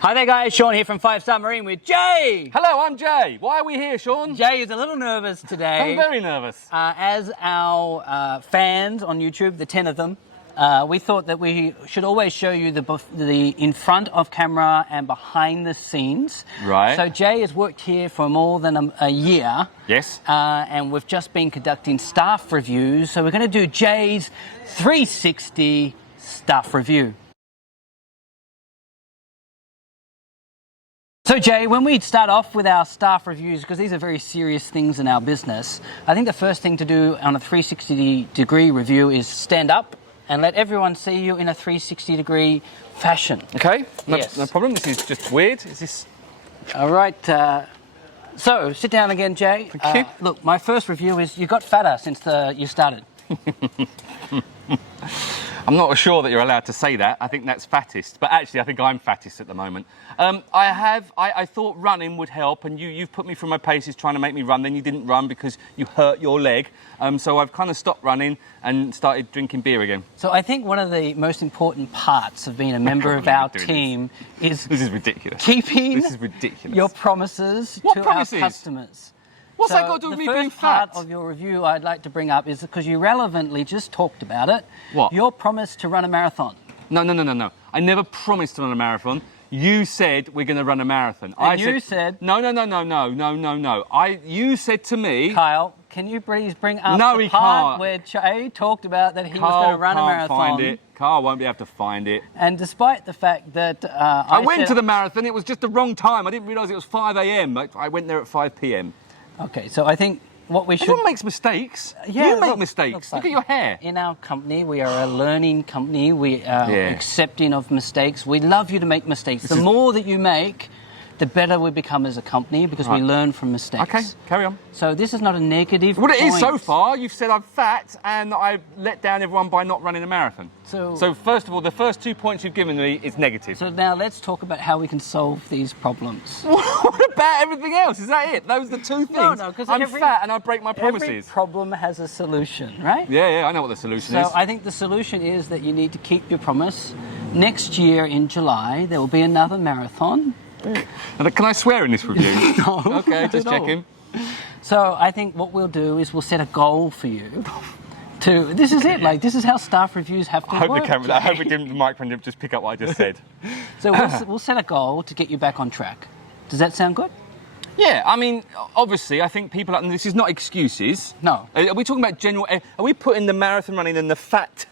Hi there guys, Shaun here from 5-Star Marine with Jay! Hello, I'm Jay. Why are we here, Shaun? Jay is a little nervous today. I'm very nervous. As our fans on YouTube, the 10 of them, we thought that we should always show you the in front of camera and behind the scenes. Right. So Jay has worked here for more than a year. Yes. And we've just been conducting staff reviews. So we're going to do Jay's 360 staff review. So Jay, when we start off with our staff reviews, because these are very serious things in our business, I think the first thing to do on a 360-degree review is stand up and let everyone see you in a 360-degree fashion. Okay, Yes. no problem. This is just weird. Is this... All right, so sit down again, Jay. Thank you. Look, my first review is you got fatter since you started. I'm not sure that you're allowed to say that. I think that's fattest, but actually I think I'm fattest at the moment. I thought running would help, and you've put me through my paces trying to make me run. Then you didn't run because you hurt your leg. So I've kind of stopped running and started drinking beer again. So I think one of the most important parts of being a member of our team is... This is ridiculous. Keeping This is ridiculous. your promises What to promises? our customers. What's that got to do with me being The first part fat? of your review I'd like to bring up is because you relevantly just talked about it. What? Your promise to run a marathon. No. I never promised to run a marathon. You said we're going to run a marathon. And you said... No. You said to me... Kyle, can you please bring up No, the he part can't. where Jay talked about that he was Carl going to run a can't marathon? find it. Carl won't be able to find it. And despite the fact that I went to the marathon, it was just the wrong time. I didn't realise it was 5 a.m. I went there at 5 p.m. Okay, so I think what we should... Everyone makes mistakes. Yeah, you make mistakes. Look at your hair. In our company, we are a learning company. We are accepting of mistakes. We love you to make mistakes. The more that you make, the better we become as a company because we learn from mistakes. Okay, carry on. So this is not a negative Well, it is point. so far. You've said I'm fat and I've let down everyone by not running a marathon. So first of all, the first 2 points you've given me is negative. So now let's talk about how we can solve these problems. What about everything else? Is that it? Those are the two things? No, because I'm fat and I break my promises. Every problem has a solution, right? Yeah, I know what the solution is. So I think the solution is that you need to keep your promise. Next year in July, there will be another marathon. Can I swear in this review? No. Okay, just checking. So I think what we'll do is we'll set a goal for you. This is it. Like, this is how staff reviews have to work. I hope the microphone didn't just pick up what I just said. So we'll set a goal to get you back on track. Does that sound good? Yeah, I mean, obviously, I think people... And this is not excuses. No. Are we talking about general... Are we putting the marathon running and the fat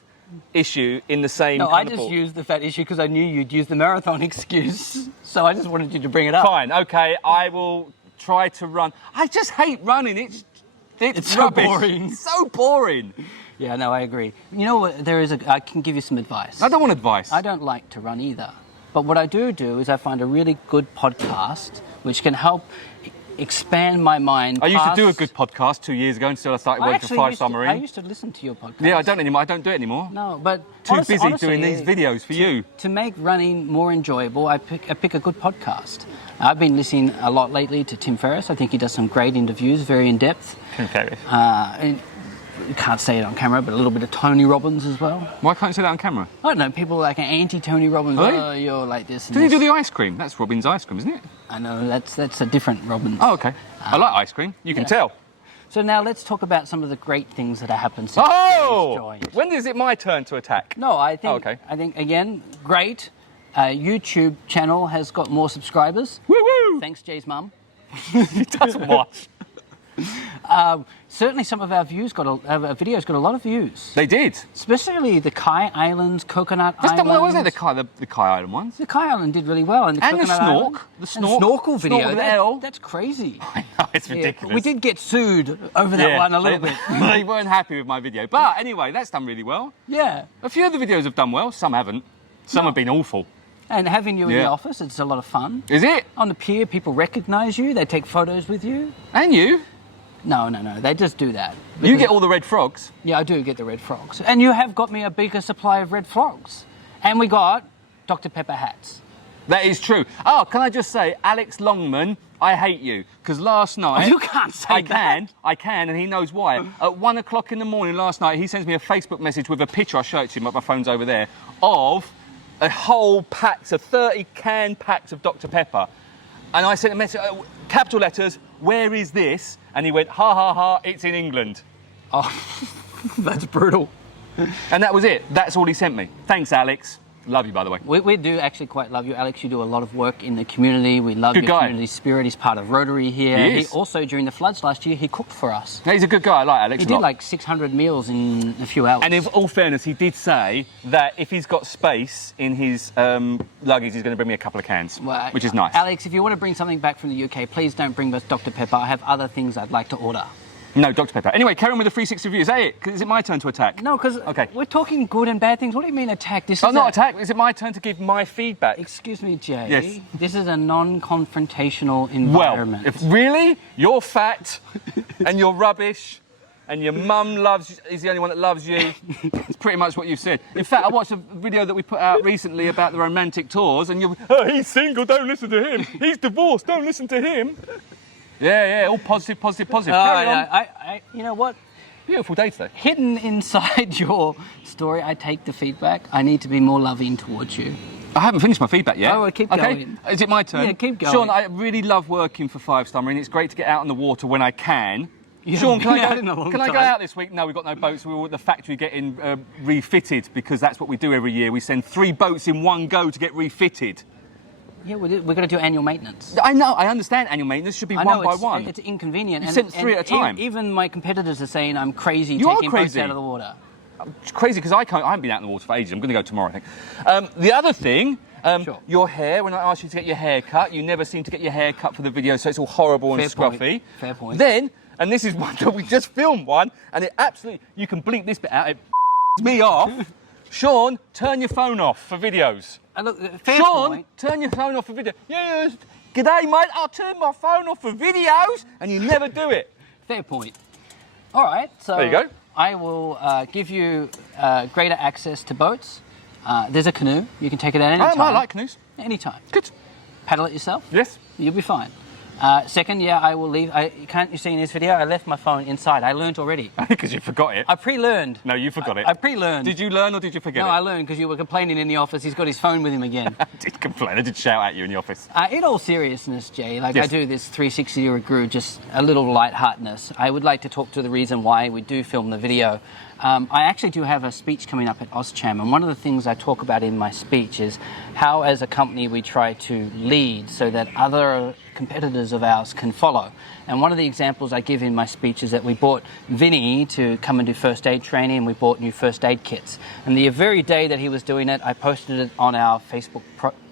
issue in the same No, I just used the fat issue because I knew you'd use the marathon excuse. So I just wanted you to bring it up. Fine, okay, I will try to run. I just hate running. It's so rubbish. boring. It's so boring. Yeah, no, I agree. You know what? I can give you some advice. I don't want advice. I don't like to run either. But what I do is I find a really good podcast which can help expand my mind. I used to do a good podcast 2 years ago until I started working for 5-Star Marine. I used to listen to your podcast. Yeah, I don't anymore. I don't do it anymore. No, but Too busy doing these videos for you. To make running more enjoyable, I pick a good podcast. I've been listening a lot lately to Tim Ferriss. I think he does some great interviews, very in depth. Tim Ferriss. You can't say it on camera, but a little bit of Tony Robbins as well. Why can't you say that on camera? I don't know, people like an anti-Tony Robbins. Really? Oh, you're like this. Did he do the ice cream? That's Robin's ice cream, isn't it? I know, that's a different Robbins. Oh, okay. I like ice cream. You can tell. So now let's talk about some of the great things that have happened since Jay's joined. When is it my turn to attack? No, I think. Oh, okay. I think again, great. YouTube channel has got more subscribers. Woo woo! Thanks, Jay's mum. He doesn't watch. Certainly, some of our videos got a lot of views. They did. Especially the Kai Islands, Coconut Islands. What was it? The Kai Island ones. The Kai Island did really well, and the And the Coconut snork. Island, The and snorkel video. Snork with an L. That's crazy. I know, it's ridiculous. We did get sued over that one a little bit. They weren't happy with my video. But anyway, that's done really well. Yeah. A few of the videos have done well, some haven't. Some have been awful. And having you in the office, it's a lot of fun. Is it? On the pier, people recognise you. They take photos with you. And you? No. They just do that. You get all the red frogs. Yeah, I do get the red frogs. And you have got me a bigger supply of red frogs. And we got Dr. Pepper hats. That is true. Oh, can I just say, Alex Longman, I hate you. Because last night... You can't say that. I can, and he knows why. At 1 o'clock in the morning last night, he sends me a Facebook message with a picture, I'll show it to you, my phone's over there, of a whole packs of 30 can packs of Dr. Pepper. And I sent a message, capital letters, where is this? And he went, ha ha ha, it's in England. Oh, that's brutal. And that was it. That's all he sent me. Thanks, Alex. Love you, by the way. We do actually quite love you, Alex. You do a lot of work in the community. We love Good your guy. community spirit. He's part of Rotary here. He is. Also, during the floods last year, he cooked for us. Yeah, he's a good guy. I like Alex He a did lot. like 600 meals in a few hours. And in all fairness, he did say that if he's got space in his luggage, he's going to bring me a couple of cans, Well, which is nice. Alex, if you want to bring something back from the UK, please don't bring us Dr. Pepper. I have other things I'd like to order. No, Dr. Pepper. Anyway, carry on with the 360 review. Is that it? Is it my turn to attack? No, because Okay. we're talking good and bad things. What do you mean attack? This Oh, is not attack. Is it my turn to give my feedback? Excuse me, Jay. Yes. This is a non-confrontational Well, environment. if really you're fat and you're rubbish and your mum is the only one that loves you, it's pretty much what you've said. In fact, I watched a video that we put out recently about the romantic tours, and he's single, don't listen to him. He's divorced, don't listen to him. Yeah, all positive. Carry on. You know what? Beautiful day today. Hidden inside your story, I take the feedback. I need to be more loving towards you. I haven't finished my feedback yet. Oh, well, keep going. Is it my turn? Yeah, keep going. Shaun, I really love working for 5 Star Marine. It's great to get out on the water when I can. You Shaun, haven't can I been out in a long go time. out this week? No, we've got no boats. We were at the factory getting refitted because that's what we do every year. We send 3 boats in one go to get refitted. Yeah, we're going to do annual maintenance. I know, I understand annual maintenance should be I one know, by one. It's inconvenient. You sent 3 at a time. Even my competitors are saying I'm crazy You are taking boats crazy. out of the water. It's crazy because I haven't been out in the water for ages. I'm going to go tomorrow, I think. The other thing, Sure. your hair, when I asked you to get your hair cut, you never seem to get your hair cut for the video, so it's all horrible and Fair point. scruffy. Fair point. Then, and this is one that we just filmed one, and it absolutely, you can bleep this bit out, it me off. Shaun, turn your phone off for videos. Look, fair Shaun, point. turn your phone off for videos. Yes, g'day mate, I'll turn my phone off for videos, and you never do it. Fair point. All right, so There you go. I will give you greater access to boats. There's a canoe. You can take it at any time. I like canoes. Anytime. Good. Paddle it yourself. Yes. You'll be fine. Second, yeah, I will leave. Can't you see in this video? I left my phone inside. I learned already. Because you forgot it. I pre-learned. No, you forgot it. I pre-learned. Did you learn or did you forget No, it? I learned because you were complaining in the office. He's got his phone with him again. I did complain. I did shout at you in the office. In all seriousness, Jay, like Yes. I do this 360 degree, just a little lightheartedness. I would like to talk to the reason why we do film the video. I actually do have a speech coming up at Auscham, and one of the things I talk about in my speech is how, as a company, we try to lead so that other competitors of ours can follow. And one of the examples I give in my speech is that we bought Vinny to come and do first aid training, and we bought new first aid kits. And the very day that he was doing it, I posted it on our Facebook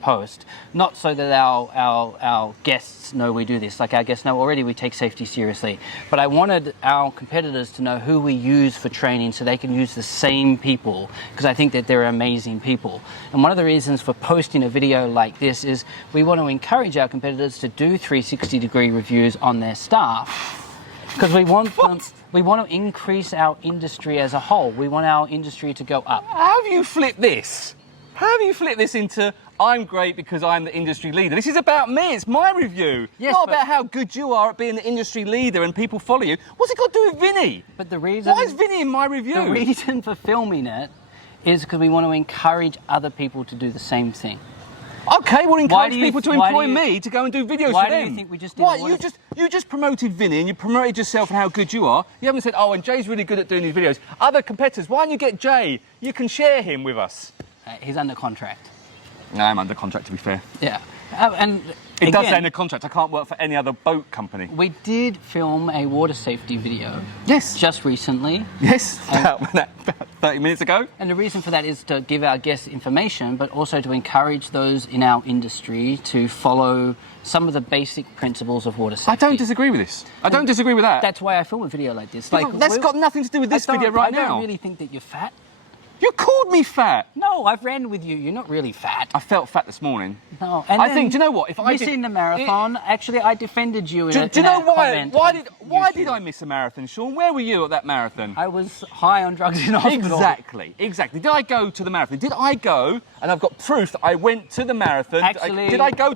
post, not so that our guests know we do this. Like our guests know already we take safety seriously. But I wanted our competitors to know who we use for training so they can use the same people, because I think that they're amazing people. And one of the reasons for posting a video like this is we want to encourage our competitors to do 360 degree reviews on their staff, because we want them, we want to increase our industry as a whole. We want our industry to go up. How have you flipped this? How have you flipped this into I'm great because I'm the industry leader? This is about me. It's my review. Yes, not but- about how good you are at being the industry leader and people follow you. What's it got to do with Vinny? But the reason Why is Vinny in my review? the reason for filming it is because we want to encourage other people to do the same thing. Okay, well, encourage do you- people to why employ do you- me to go and do videos why for do you them. think we just did What? all of- You just promoted Vinny and you promoted yourself and how good you are. You haven't said, oh, and Jay's really good at doing these videos. Other competitors, why don't you get Jay? You can share him with us. He's under contract. No, I'm under contract, to be fair. Yeah. And It does again, say in the contract I can't work for any other boat company. we did film a water safety video Yes. just recently. Yes, about 30 minutes ago. And the reason for that is to give our guests information, but also to encourage those in our industry to follow some of the basic principles of water safety. I don't disagree with this. I don't disagree with that. That's why I film a video like this. That's got nothing to do with this video right I don't now. really think that you're fat. You called me fat. No, I've ran with you. You're not really fat. I felt fat this morning. No, and I then think, do you know what? If I missing the marathon, actually, I defended you. Do you know why? Why did I? I miss a marathon, Shaun? Where were you at that marathon? I was high on drugs in hospital. Exactly. Did I go to the marathon? Did I go? And I've got proof that I went to the marathon. Actually- did I go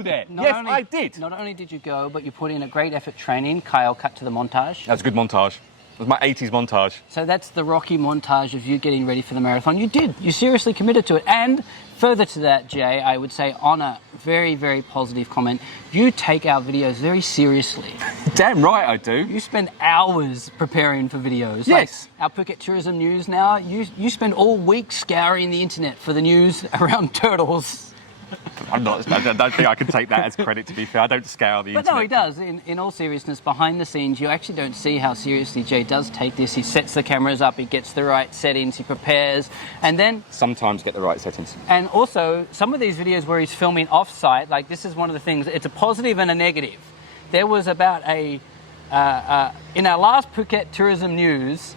there? Not Yes, only- I did. Not only did you go, but you put in a great effort training. Kyle cut to the montage. That was a good montage. It was my 80s montage. So that's the Rocky montage of you getting ready for the marathon. You did. You seriously committed to it. And further to that, Jay, I would say on a very, very positive comment, you take our videos very seriously. Damn right I do. You spend hours preparing for videos. Yes. Like our Phuket tourism news now, you spend all week scouring the internet for the news around turtles. I don't think I can take that as credit, to be fair. I don't scour the internet. But no, he does. In all seriousness, behind the scenes, you actually don't see how seriously Jay does take this. He sets the cameras up, he gets the right settings, he prepares, and then... Sometimes get the right settings. And also, some of these videos where he's filming off-site, like this is one of the things, it's a positive and a negative. There was about in our last Phuket tourism news,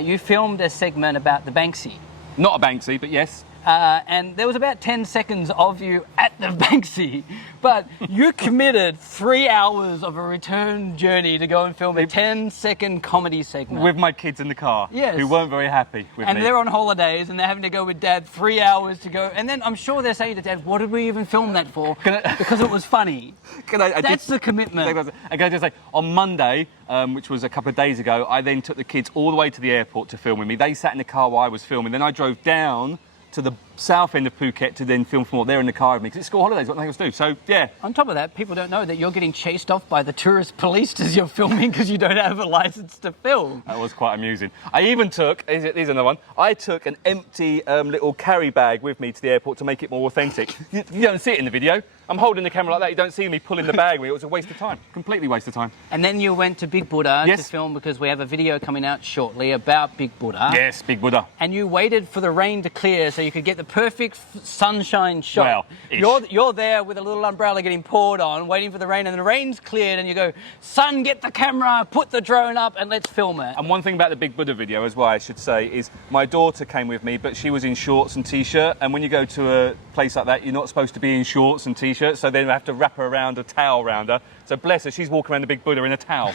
you filmed a segment about the Banksy. Not a Banksy, but yes. And there was about 10 seconds of you at the Banksy, but you committed 3 hours of a return journey to go and film a 10-second comedy segment. With my kids in the car, yes, who weren't very happy with me. And they're on holidays and they're having to go with Dad 3 hours to go. And then I'm sure they're saying to Dad, what did we even film that for? Because it was funny. That's the commitment. I can just say, on Monday, which was a couple of days ago, I then took the kids all the way to the airport to film with me. They sat in the car while I was filming. Then I drove down to the south end of Phuket to then film from more. They're in the car with me because it's school holidays, what the else to do? So, yeah. On top of that, people don't know that you're getting chased off by the tourist police as you're filming because you don't have a license to film. That was quite amusing. I even took, here's another one, I took an empty little carry bag with me to the airport to make it more authentic. You don't see it in the video. I'm holding the camera like that, you don't see me pulling the bag with it. It was a waste of time, completely waste of time. And then you went to Big Buddha to film because we have a video coming out shortly about Big Buddha. Yes, Big Buddha. And you waited for the rain to clear so you could get the perfect sunshine shot. Well, you're there with a little umbrella getting poured on, waiting for the rain, and the rain's cleared, and you go, son, get the camera, put the drone up, and let's film it. And one thing about the Big Buddha video as well, I should say, is my daughter came with me, but she was in shorts and t-shirt, and when you go to a place like that, you're not supposed to be in shorts and t-shirts, so then you have to wrap her around a towel around her. So bless her, she's walking around the Big Buddha in a towel.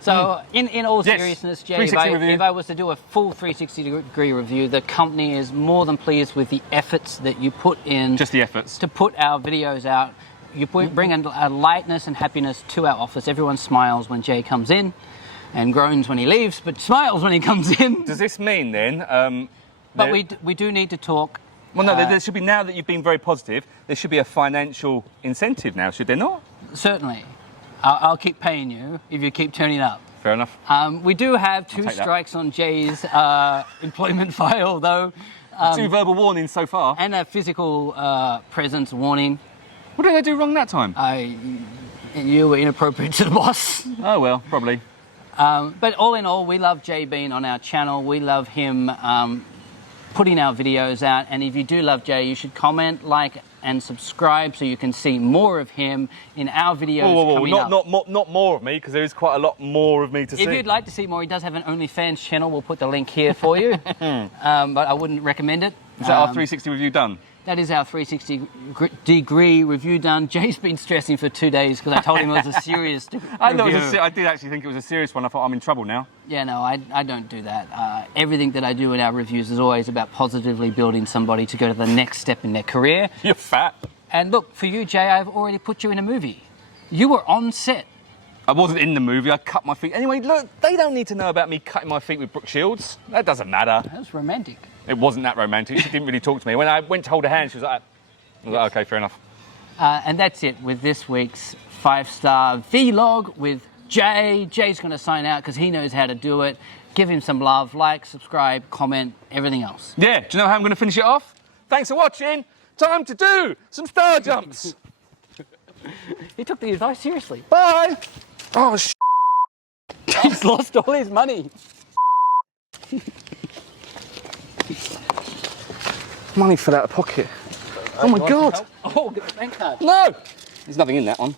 So, in all seriousness, Jay, if I was to do a full 360-degree review, the company is more than pleased with the efforts that you put in. Just the efforts. To put our videos out. You bring a lightness and happiness to our office. Everyone smiles when Jay comes in and groans when he leaves, but smiles when he comes in. Does this mean then... but we do need to talk... Well, no, there should be, now that you've been very positive, there should be a financial incentive now, should there not? Certainly. I'll keep paying you if you keep turning up. Fair enough. We do have 2 strikes on Jay's employment file, though. 2 verbal warnings so far. And a physical presence warning. What did I do wrong that time? You were inappropriate to the boss. Oh, well, probably. But all in all, we love Jay being on our channel. We love him putting our videos out. And if you do love Jay, you should comment, like, and subscribe so you can see more of him in our videos coming up. Not more of me, because there is quite a lot more of me to see. If you'd like to see more, he does have an OnlyFans channel. We'll put the link here for you. But I wouldn't recommend it. Is that our 360 review done? That is our 360-degree review done. Jay's been stressing for 2 days because I told him it was a serious review. I did actually think it was a serious one. I thought, I'm in trouble now. Yeah, no, I don't do that. Everything that I do in our reviews is always about positively building somebody to go to the next step in their career. You're fat. And look, for you, Jay, I've already put you in a movie. You were on set. I wasn't in the movie. I cut my feet. Anyway, look, they don't need to know about me cutting my feet with Brooke Shields. That doesn't matter. That's romantic. It wasn't that romantic. She didn't really talk to me. When I went to hold her hand, she was like, I was like, okay, fair enough. And that's it with this week's 5-star vlog with Jay. Jay's going to sign out because he knows how to do it. Give him some love, like, subscribe, comment, everything else. Yeah, do you know how I'm going to finish it off? Thanks for watching. Time to do some star jumps. He took the advice seriously. Bye. Oh, He's lost all his money. Money fell out of pocket. Oh my God. Oh, get the bank card. No! There's nothing in that one.